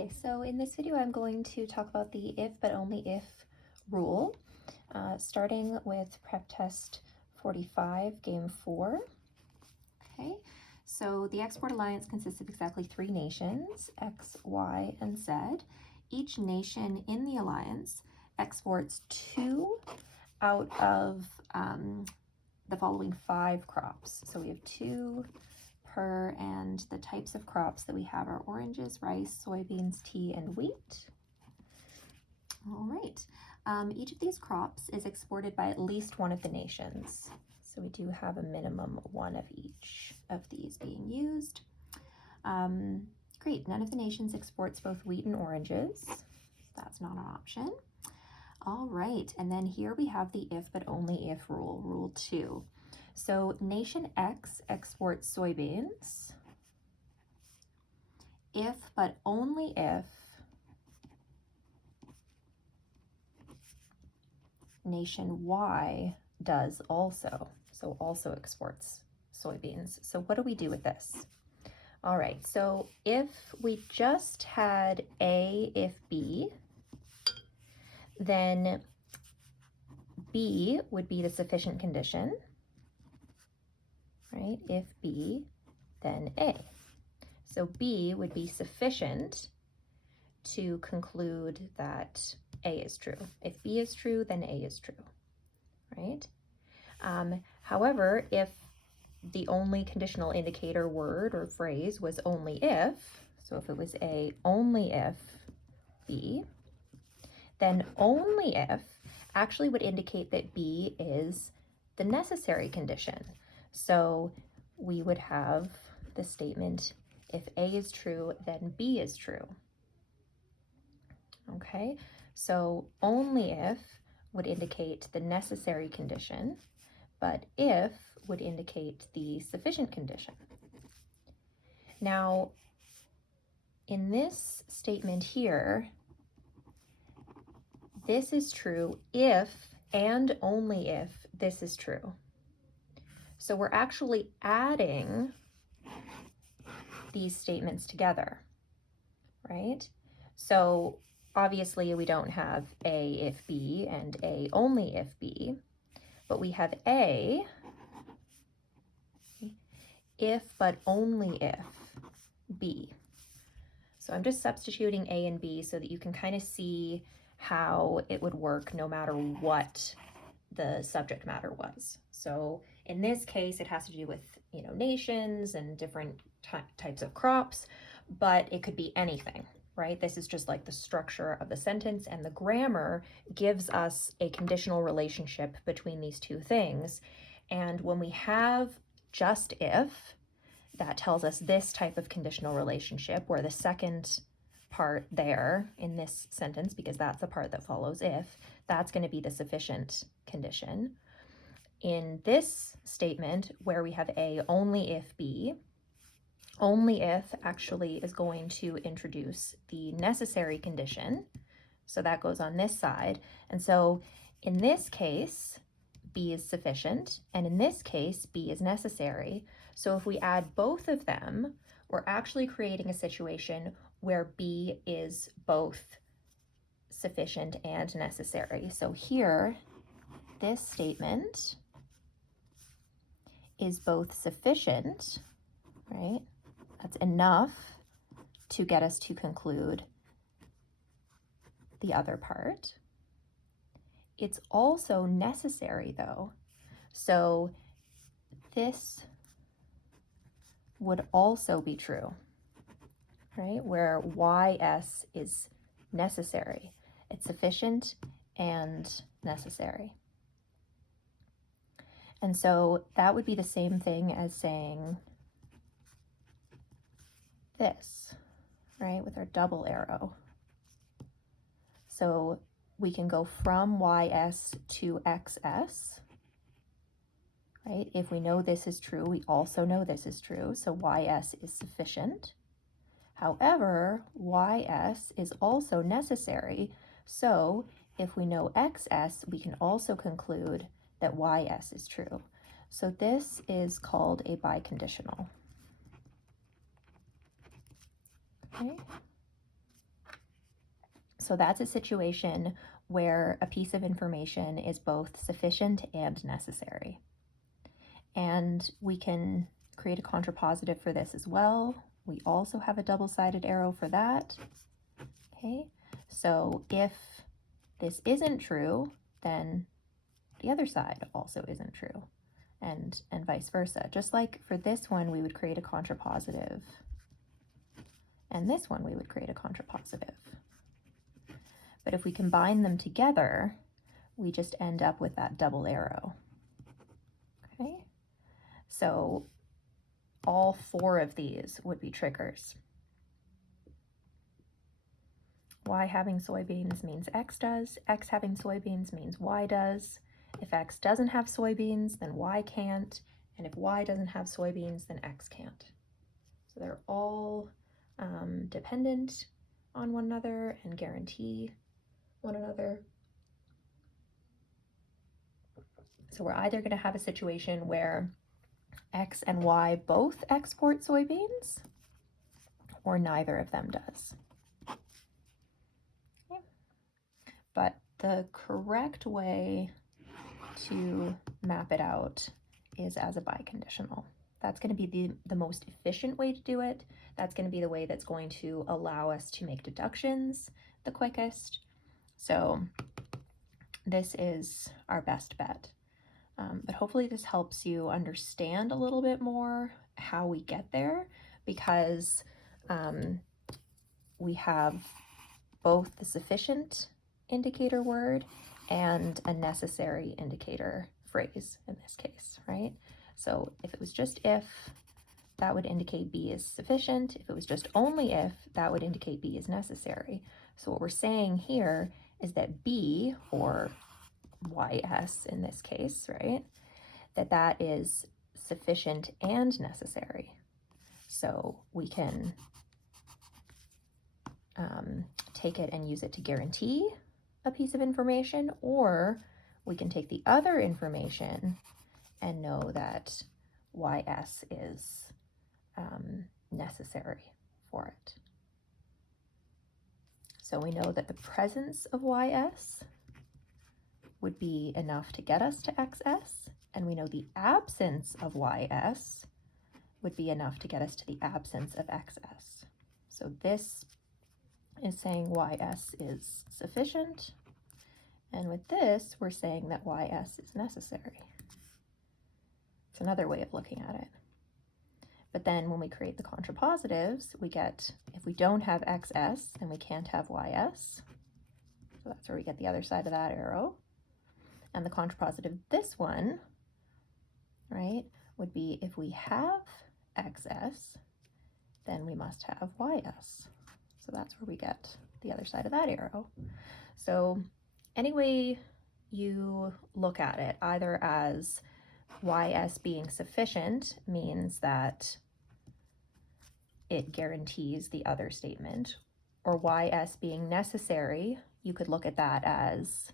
Hi, so in this video I'm going to talk about the if but only if rule, starting with prep test 45, game 4. Okay, so the Export Alliance consists of exactly 3 nations, X, Y, and Z. Each nation in the alliance exports 2 out of the following 5 crops. So we have 2 per, and the types of crops that we have are oranges, rice, soybeans, tea, and wheat. All right, each of these crops is exported by at least one of the nations. So we do have a minimum 1 of each of these being used. Great, none of the nations exports both wheat and oranges. So that's not an option. All right, and then here we have the if but only if rule, rule 2. So nation X exports soybeans if but only if nation Y does also, so also exports soybeans. So what do we do with this? All right, so if we just had A if B, then B would be the sufficient condition, right? If B, then A. So B would be sufficient to conclude that A is true. If B is true, then A is true, right? However, if the only conditional indicator word or phrase was only if, so if it was A only if B, then only if actually would indicate that B is the necessary condition. So we would have the statement, if A is true, then B is true. Okay, so only if would indicate the necessary condition, but if would indicate the sufficient condition. Now, in this statement here, this is true if and only if this is true. So we're actually adding these statements together, right? So obviously we don't have A if B and A only if B, but we have A if but only if B. So I'm just substituting A and B so that you can kind of see how it would work no matter what the subject matter was. So in this case, it has to do with, nations and different types of crops, but it could be anything, right? This is just like the structure of the sentence, and the grammar gives us a conditional relationship between these two things. And when we have just if, that tells us this type of conditional relationship, where the second part there in this sentence, because that's the part that follows if, that's going to be the sufficient condition. In this statement, where we have A only if B, only if actually is going to introduce the necessary condition. So that goes on this side. And so in this case, B is sufficient, and in this case, B is necessary. So if we add both of them, we're actually creating a situation where B is both sufficient and necessary. So here, this statement is both sufficient, right? That's enough to get us to conclude the other part. It's also necessary though. So this would also be true, right? Where YS is necessary. It's sufficient and necessary. And so that would be the same thing as saying this, right? With our double arrow. So we can go from YS to XS, right? If we know this is true, we also know this is true. So YS is sufficient. However, YS is also necessary. So if we know XS, we can also conclude that YS is true. So this is called a biconditional. Okay. So that's a situation where a piece of information is both sufficient and necessary. And we can create a contrapositive for this as well. We also have a double-sided arrow for that. Okay, so if this isn't true, then the other side also isn't true, and vice versa. Just like for this one, we would create a contrapositive, and this one we would create a contrapositive. But if we combine them together, we just end up with that double arrow. Okay, so all four of these would be triggers. Y having soybeans means X does. X having soybeans means Y does. If X doesn't have soybeans, then Y can't. And if Y doesn't have soybeans, then X can't. So they're all dependent on one another and guarantee one another. So we're either going to have a situation where X and Y both export soybeans, or neither of them does. Okay. But the correct way to map it out is as a biconditional. That's going to be the most efficient way to do it. That's going to be the way that's going to allow us to make deductions the quickest. So this is our best bet. But hopefully this helps you understand a little bit more how we get there, because we have both the sufficient indicator word and a necessary indicator phrase in this case, right? So if it was just if, that would indicate B is sufficient. If it was just only if, that would indicate B is necessary. So what we're saying here is that B, or YS in this case, right, that is sufficient and necessary. So we can take it and use it to guarantee a piece of information, or we can take the other information and know that YS is necessary for it. So we know that the presence of YS would be enough to get us to XS, and we know the absence of YS would be enough to get us to the absence of XS. So this is saying YS is sufficient, and with this, we're saying that YS is necessary. It's another way of looking at it. But then when we create the contrapositives, we get, if we don't have XS, then we can't have YS. So that's where we get the other side of that arrow. And the contrapositive, this one, right, would be if we have XS, then we must have YS. So that's where we get the other side of that arrow. So any way you look at it, either as YS being sufficient means that it guarantees the other statement, or YS being necessary, you could look at that as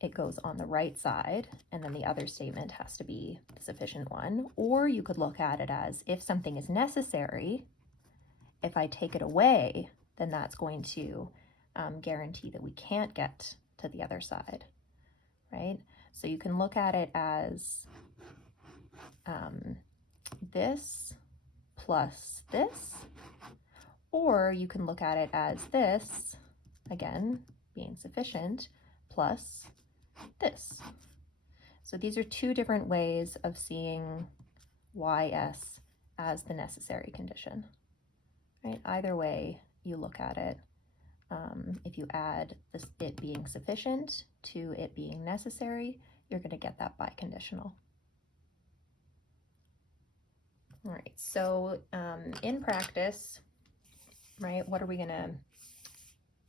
it goes on the right side, and then the other statement has to be the sufficient one. Or you could look at it as, if something is necessary, if I take it away, then that's going to guarantee that we can't get to the other side, right? So you can look at it as this plus this, or you can look at it as this, again, being sufficient, plus this. So these are two different ways of seeing YS as the necessary condition, right? Either way you look at it, if you add this, it being sufficient to it being necessary, you're going to get that biconditional. All right, so in practice, right, what are we gonna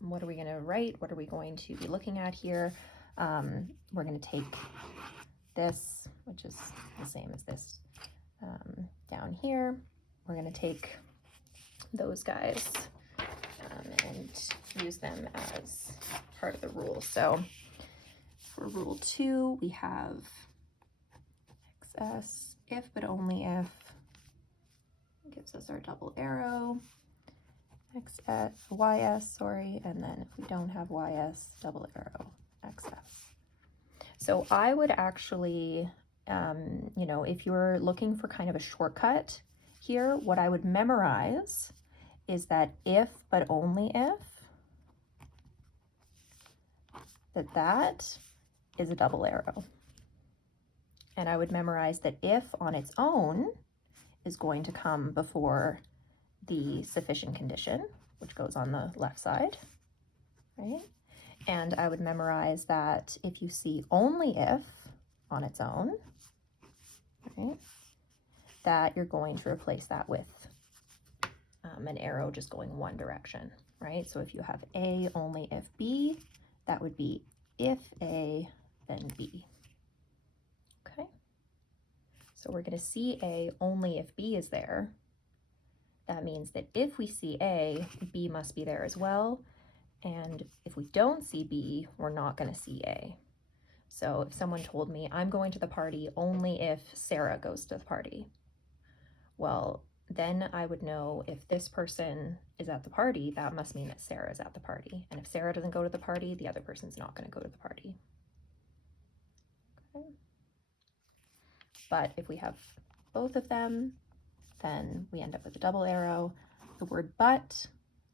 write? What are we going to be looking at here? We're going to take this, which is the same as this down here. We're going to take those guys and use them as part of the rule. So for rule 2, we have XS, if but only if, gives us our double arrow. ys, sorry, and then if we don't have ys, double arrow xs. So I would actually, you know, if you're looking for kind of a shortcut here, what I would memorize is that if but only if, that is a double arrow. And I would memorize that if on its own is going to come before the sufficient condition, which goes on the left side, right? And I would memorize that if you see only if on its own, right, that you're going to replace that with an arrow just going one direction, right? So if you have A only if B, that would be if A, then B. Okay. So we're going to see A only if B is there. That means that if we see A, B must be there as well. And if we don't see B, we're not going to see A. So if someone told me, I'm going to the party only if Sarah goes to the party, well, then I would know if this person is at the party, that must mean that Sarah is at the party. And if Sarah doesn't go to the party, the other person's not going to go to the party. Okay. But if we have both of them, then we end up with a double arrow. The word but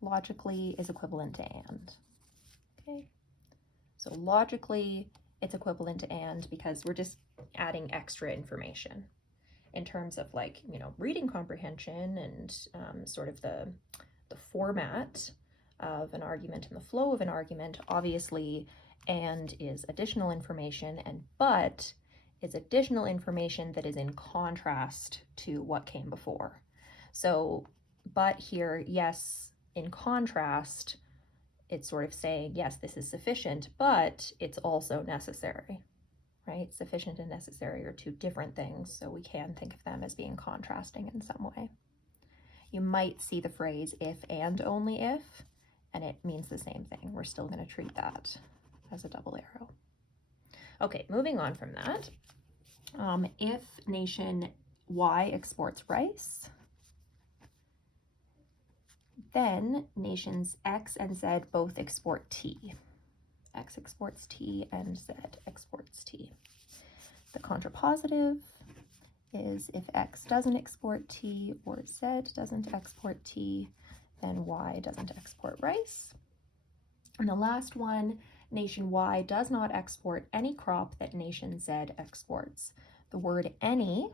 logically is equivalent to and. Okay. So logically, it's equivalent to and because we're just adding extra information in terms of, like, you know, reading comprehension and sort of the format of an argument and the flow of an argument. Obviously, and is additional information, and but is additional information that is in contrast to what came before. So, but here, yes, in contrast, it's sort of saying, yes, this is sufficient, but it's also necessary, right? Sufficient and necessary are two different things, so we can think of them as being contrasting in some way. You might see the phrase if and only if, and it means the same thing. We're still going to treat that as a double arrow. Okay, moving on from that. If nation Y exports rice, then nations X and Z both export tea. X exports tea and Z exports tea. The contrapositive is if X doesn't export tea or Z doesn't export tea, then Y doesn't export rice. And the last one, nation Y does not export any crop that nation Z exports. The word any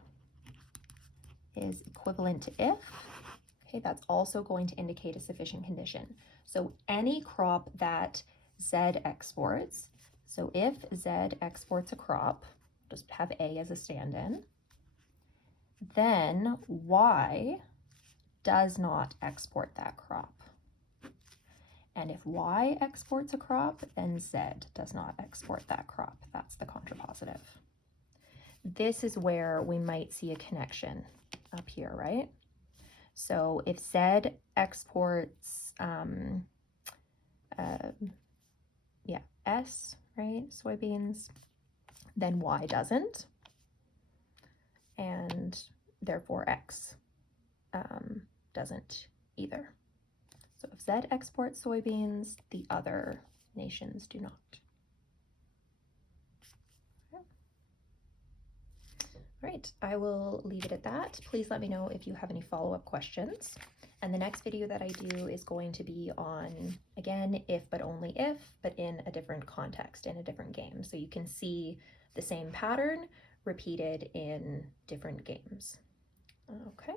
is equivalent to if. Okay, that's also going to indicate a sufficient condition. So any crop that Z exports, so if Z exports a crop, just have A as a stand-in, then Y does not export that crop. And if Y exports a crop, then Z does not export that crop. That's the contrapositive. This is where we might see a connection up here, right? So if Z exports, S, right, soybeans, then Y doesn't, and therefore X doesn't either. So if Z exports soybeans, the other nations do not. Okay. All right, I will leave it at that. Please let me know if you have any follow-up questions. And the next video that I do is going to be on, again, if but only if, but in a different context, in a different game. So you can see the same pattern repeated in different games. Okay.